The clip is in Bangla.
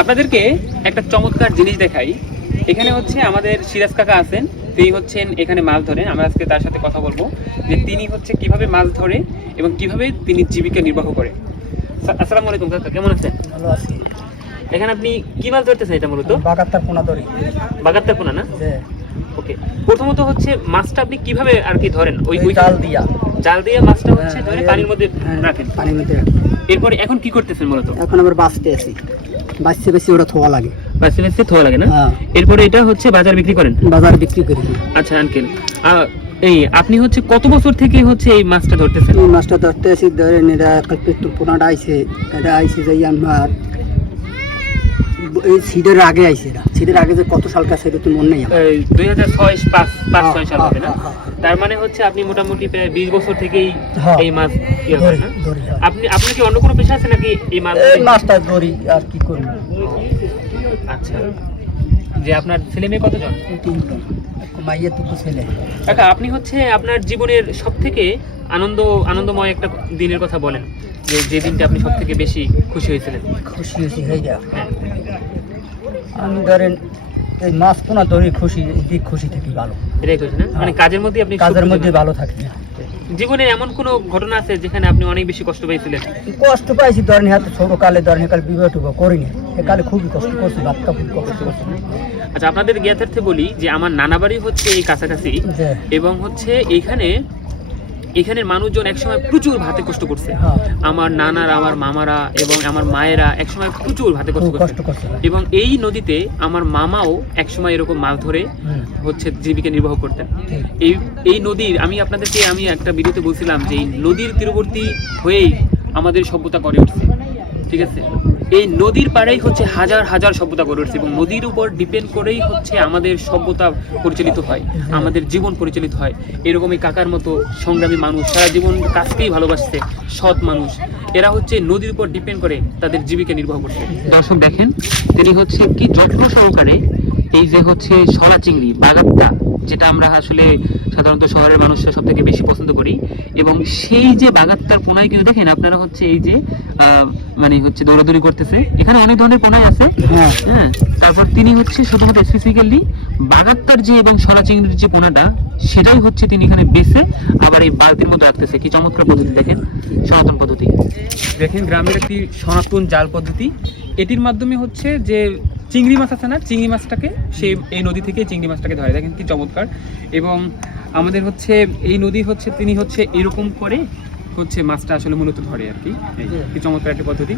আপনাদেরকে একটা চমৎকার জিনিস দেখাই। এখানে হচ্ছে আমাদের সিরাজ কাকা আছেন, তিনি হচ্ছেন এখানে মাছ ধরেন। আমরা আজকে তার সাথে কথা বলবো যে তিনি হচ্ছে কিভাবে মাছ ধরে এবং কিভাবে তিনি জীবিকা নির্বাহ করে। আসসালামু আলাইকুম কাকা, কেমন আছেন? ভালো আছি। এখানে আপনি কি মাছ ধরতেছেন? এটা মূলত বাগাত্তার পোনা ধরি। বাগাত্তার পোনা না? ওকে, প্রথমত হচ্ছে মাছটা আপনি কিভাবে আর কি ধরেন? ওই জাল দিয়া জাল দিয়ে মাছটা হচ্ছে ধরে পানির মধ্যে রাখেন। পানির মধ্যে রাখি। এরপরে এখন কি করতেছেন মূলত? এখন আবার বাঁচতে আছি, বাঁচতে বেশি ওটা থোয়া লাগে, বাসে বাসে থোয়া লাগে না? হ্যাঁ। এরপরে এটা হচ্ছে বাজার বিক্রি করেন? বাজারে বিক্রি করি। আচ্ছা আঙ্কেল, এই আপনি হচ্ছে কত বছর থেকে হচ্ছে এই মাছটা ধরতেছেন? এই মাছটা ধরতে আছি, ধরেন এটা একটু পোনাটা আইছে, এটা আইছে যাই আমার এই সিডের আগে আইছে। এটা সিডের আগে যে কত সাল কাছে এটা তো মনে নেই আমার। 2006 সাল হবে না? তার মানে হচ্ছে আপনি মোটামুটি প্রায় 20 বছর থেকেই এই মাছ ইয়ে করেন না? আপনি আপনার কি অন্য কোনো পেশা আছে নাকি এই মাছ? এই মাছটা ধরি আর কি করব। আচ্ছা, যে আপনার ছেলে মেয়ে কতজন? তিনজন, মাইয়া দুটো ছেলে। কাকা, আপনি হচ্ছে আপনার জীবনের সবথেকে আনন্দময় একটা দিনের কথা বলেন, যে দিনটা আপনি সবথেকে বেশি খুশি হয়েছিলেন। খুশি হয়েছি হয়ে আমি ধরেন এই মাছ পোনা ধরি খুশি, এই খুশি থাকি ভালো। এটাই খুশি না? মানে কাজের মধ্যে আপনি কাজের মধ্যে ভালো থাকি না। জীবনে এমন কোনো ঘটনা আছে যেখানে আপনি অনেক বেশি কষ্ট পেয়েছিলেন? কষ্ট পাইছি, ধরেন হ্যাঁ ছোট কালে, ধরেন কালে বিবাহ টুবাহ করিনি, একালে খুবই কষ্ট করছি, ভাত কাপড় কষ্ট করছি। আচ্ছা, আপনাদের জ্ঞাতার্থে বলি যে আমার নানা বাড়ি হচ্ছে এই কাছাকাছি, এবং হচ্ছে এখানের মানুষজন একসময় প্রচুর ভাতে কষ্ট করছে। আমার নানারা, আমার মামারা এবং আমার মায়েরা একসময় প্রচুর ভাতে কষ্ট করছে, এবং এই নদীতে আমার মামাও একসময় এরকম মাছ ধরে হচ্ছে জীবিকা নির্বাহ করতেন। এই নদীর আমি একটা ভিডিওতে বলছিলাম যে এই নদীর তীরবর্তী হয়েই আমাদের সভ্যতা গড়ে উঠছে। ঠিক আছে, এই নদীর পাড়েই হচ্ছে হাজার হাজার সভ্যতা গড়ে উঠছে, এবং নদীর উপর ডিপেন্ড করেই হচ্ছে আমাদের সভ্যতা পরিচালিত হয়, আমাদের জীবন পরিচালিত হয়। এরকম এই কাকার মতো সংগ্রামী মানুষ, সারা জীবন কাজকেই ভালোবাসছে, সৎ মানুষ, এরা হচ্ছে নদীর উপর ডিপেন্ড করে তাদের জীবিকা নির্বাহ করছে। দর্শক দেখেন, তিনি হচ্ছে কি যত্ন সহকারে এই যে হচ্ছে সরা চিংড়ি, বাগাত্তা, যেটা আমরা আসলে সাধারণত শহরের মানুষরা সব থেকে বেশি পছন্দ করি, এবং সেই যে বাগাত্তার পোনায় কিন্তু দেখেন আপনারা হচ্ছে এই যে মানে হচ্ছে দৌড়াদৌড়ি করতেছে। এখানে অনেক ধরনের পোনাই আছে। হ্যাঁ, তারপর তিনি হচ্ছে শুধুমাত্র স্পেসিফিক্যালি বাগাত্তার যে এবং সরা চিংড়ির যে পোনাটা, সেটাই হচ্ছে তিনি এখানে বেছে আবার এই বালতির মতো রাখতেছে। কি চমৎকার পদ্ধতি দেখেন, সনাতন পদ্ধতি দেখেন, গ্রামের একটি সনাতন জাল পদ্ধতি। এটির মাধ্যমে হচ্ছে যে চিংড়ি মাছ আছে না, চিংড়ি মাছটাকে সেই এই নদী থেকে চিংড়ি মাছটাকে ধরে। দেখেন কি চমৎকার। এবং আমাদের হচ্ছে এই নদী হচ্ছে তিনি হচ্ছে এরকম করে হচ্ছে মাছটা আসলে মূলত ধরে আর কি। কি চমৎকার একটা পদ্ধতি।